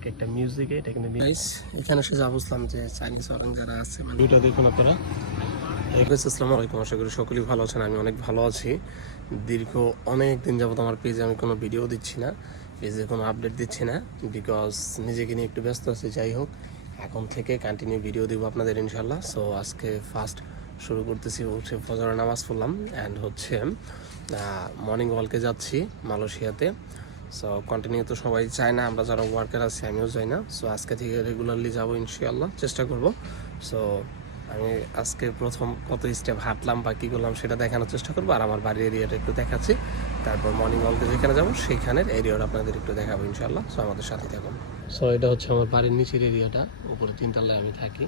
এক একটা মিউজিকে এটা কিন্তু এখানে এসে যা বুঝলাম যে চাইনিজ অরেঞ্জ যারা আছে মানে দুইটা দেখুন আপনারা। আসসালামু আলাইকুম, আশা করি সকলেই ভালো আছেন। আমি অনেক ভালো আছি। দীর্ঘ অনেক দিন যাবত আমার পেজে আমি কোনো ভিডিও দিচ্ছি না, পেজে কোনো আপডেট দিচ্ছি না, বিকজ নিজেকে নিয়ে একটু ব্যস্ত আছি। যাই হোক, এখন থেকে কন্টিনিউ ভিডিও দিব আপনাদের ইনশাল্লাহ। সো আজকে ফার্স্ট শুরু করতেছি, উঠে ফজরের নামাজ পড়লাম অ্যান্ড হচ্ছে মর্নিং ওয়ার্কে যাচ্ছি মালয়েশিয়াতে। সো কন্টিনিউ তো সবাই চায় না, আমরা যারা ওয়ার্কার আছি আমিও যাই না। সো আজকে থেকে রেগুলারলি যাবো ইনশাআল্লাহ, চেষ্টা করব। সো আমি আজকে প্রথম কত স্টেপ হাঁটলাম বা কী করলাম সেটা দেখানোর চেষ্টা করবো, আর আমার বাড়ির এরিয়াটা একটু দেখাচ্ছি। তারপর মর্নিং ওয়ার্কে যেখানে যাবো সেইখানের এরিয়াটা আপনাদের একটু দেখাবো ইনশাআল্লাহ। সো আমাদের সাথে থাকুন। সো এটা হচ্ছে আমার বাড়ির নিচের এরিয়াটা, উপরে 3 তলায় আমি থাকি।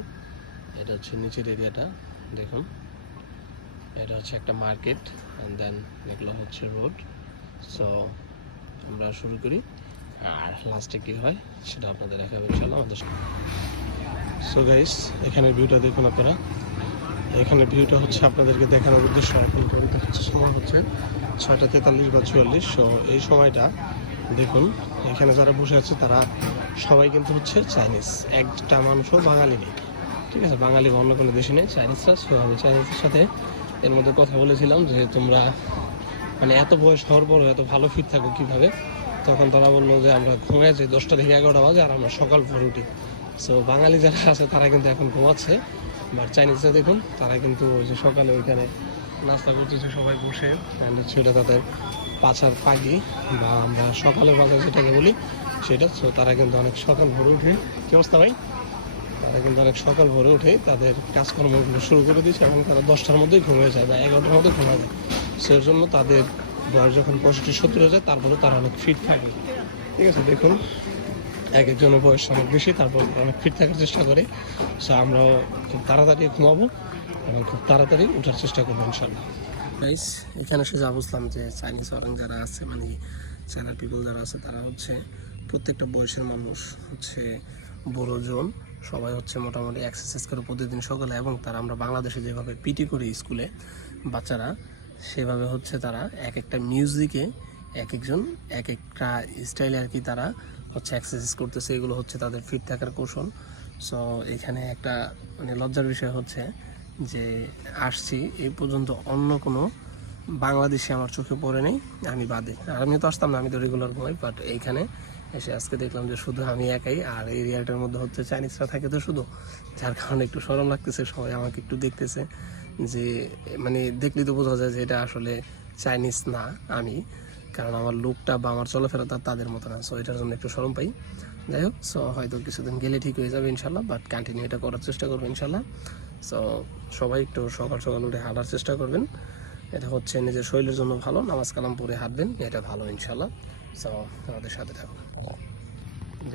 এটা হচ্ছে নিচের এরিয়াটা, দেখুন। এটা হচ্ছে একটা মার্কেট অ্যান্ড দেন এগুলো হচ্ছে রোড। সো আমরা শুরু করি, আর লাস্টে কী হয় সেটা আপনাদের দেখাবো ইনশাআল্লাহ আমাদের সাথে। সো গাইস, এখানের ভিউটা দেখুন আপনারা। এখানে ভিউটা হচ্ছে আপনাদেরকে দেখানোর উদ্দেশ্য কিন্তু হচ্ছে সময় হচ্ছে 6:43 বা 44। সো এই সময়টা দেখুন, এখানে যারা বসে আছে তারা সবাই কিন্তু হচ্ছে চাইনিজ, একটা মানুষও বাঙালি নেই। ঠিক আছে, বাঙালি অন্য কোনো দেশে নেই, চাইনিজরা। সো আমি চাইনিজের সাথে এর মধ্যে কথা বলেছিলাম যে তোমরা মানে এত বয়স হওয়ার পরও এত ভালো ফিট থাকো কীভাবে। তখন তারা বললো যে আমরা ঘুমাই যাই 10টা থেকে 11টা বাজে, আর আমরা সকাল ভোর উঠি। সো বাঙালি যারা আছে তারা কিন্তু এখন ঘুমাচ্ছে, বাট চাইনিজরা দেখুন তারা কিন্তু ওই যে সকালে ওইখানে নাস্তা করতেছে সবাই বসে, অ্যান্ড সেটা তাদের পাছার পাগি বা আমরা সকালের বাজার যেটাকে বলি সেটা। সো তারা কিন্তু অনেক সকাল ভোরে উঠে, কী অবস্থা ভাই, তারা কিন্তু অনেক সকাল ভোরে উঠে তাদের কাজকর্মগুলো শুরু করে দিচ্ছে, এবং তারা 10টার মধ্যেই ঘুমিয়ে যায় বা 11টার মধ্যে ঘুমিয়ে যায়। সেই জন্য তাদের বয়স যখন 65-70 হয়ে যায় তারপরে তারা অনেক ফিট থাকে। ঠিক আছে, দেখুন এক একজনের বয়স অনেক বেশি, তারপর অনেক ফিট থাকার চেষ্টা করে। সো আমরাও খুব তাড়াতাড়ি ঘুমাবো এবং খুব তাড়াতাড়ি ওঠার চেষ্টা করবো ইনশাল্লাহ। গাইস, এখানে এসে যা বুঝলাম যে চাইনিজ অরেঞ্জ যারা আছে মানে চাইনার পিপল যারা আছে তারা হচ্ছে প্রত্যেকটা বয়সের মানুষ হচ্ছে, বড় জন সবাই হচ্ছে মোটামুটি এক্সারসাইজ করে প্রতিদিন সকালে। এবং তারা আমরা বাংলাদেশে যেভাবে পিটি করি স্কুলে বাচ্চারা, সেভাবে হচ্ছে তারা এক একটা মিউজিকে এক একজন এক একটা স্টাইলে আর কি তারা হচ্ছে এক্সারসাইজ করতেছে। এগুলো হচ্ছে তাদের ফিট থাকার কৌশল। সো এখানে একটা মানে লজ্জার বিষয় হচ্ছে যে আসছি এই পর্যন্ত অন্য কোনো বাংলাদেশি আমার চোখে পড়ে নেই, আমি বাদে। আর আমি তো আসতাম না, আমি তো রেগুলার ঘুমাই, বাট এইখানে এসে আজকে দেখলাম যে শুধু আমি একাই, আর এই এরিয়াটার মধ্যে হচ্ছে চাইনিজরা থাকে তো শুধু, যার কারণে একটু শরম লাগতেছে। সবাই আমাকে একটু দেখতেছে যে মানে দেখলেই তো বোঝা যায় যে এটা আসলে চাইনিজ না আমি, কারণ আমার লুকটা বা আমার চলাফেরা তাদের মতো না। সো এটার জন্য একটু শরম পাই। যাই হোক, সো হয়তো কিছুদিন গেলে ঠিক হয়ে যাবে ইনশাল্লাহ, বাট কন্টিনিউ এটা করার চেষ্টা করবো ইনশাল্লাহ। সো সবাই একটু সকাল সকাল উঠে হাঁটার চেষ্টা করবেন, এটা হচ্ছে নিজের শরীরের জন্য ভালো। নামাজ কালাম পড়ে হাঁটবেন, এটা ভালো ইনশাল্লাহ। সো আমাদের সাথে থাকুন।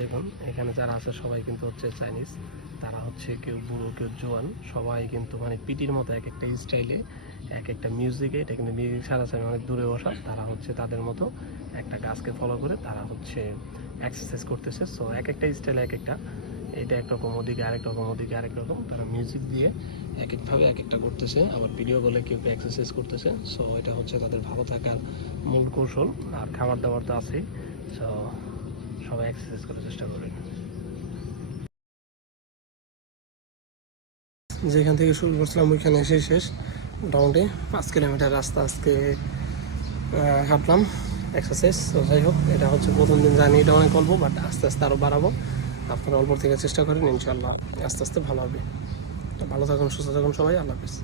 দেখুন এখানে যারা আছে সবাই কিন্তু হচ্ছে চাইনিজ, তারা হচ্ছে কেউ বুড়ো কেউ জোয়ান, সবাই কিন্তু মানে পিটির মতো এক একটা স্টাইলে এক একটা মিউজিকে, এটা কিন্তু মিউজিক ছাড়া আছে অনেক দূরে বসা, তারা হচ্ছে তাদের মতো একটা গাছকে ফলো করে তারা হচ্ছে এক্সারসাইজ করতেছে। সো এক একটা স্টাইলে এক একটা, এটা একরকম, ওদিকে আরেক রকম, ওদিকে আরেক রকম, তারা মিউজিক দিয়ে এক একভাবে এক একটা করতেছে। আবার ভিডিও বলে কেউ এক্সারসাইজ করতেছে। সো এটা হচ্ছে তাদের ভালো থাকার মূল কৌশল। আর খাবার দাবার তো আছেই। সো সবাই এক্সারসাইজ করার চেষ্টা করবেন। যেখান থেকে শুরু করছিলাম ওইখানে এসে শেষ, মোটামুটি 5 কিলোমিটার রাস্তা আজকে হাঁটলাম এক্সারসাইজ। তো যাই হোক, এটা হচ্ছে প্রথম দিন, জানি এটা অনেক অল্প, বাট আস্তে আস্তে আরও বাড়াবো। আপনারা অল্প থেকে চেষ্টা করেন, ইনশাল্লাহ আস্তে আস্তে ভালো হবে। তো ভালো থাকুন, সুস্থ থাকুন সবাই, আল্লাহ হাফিজ।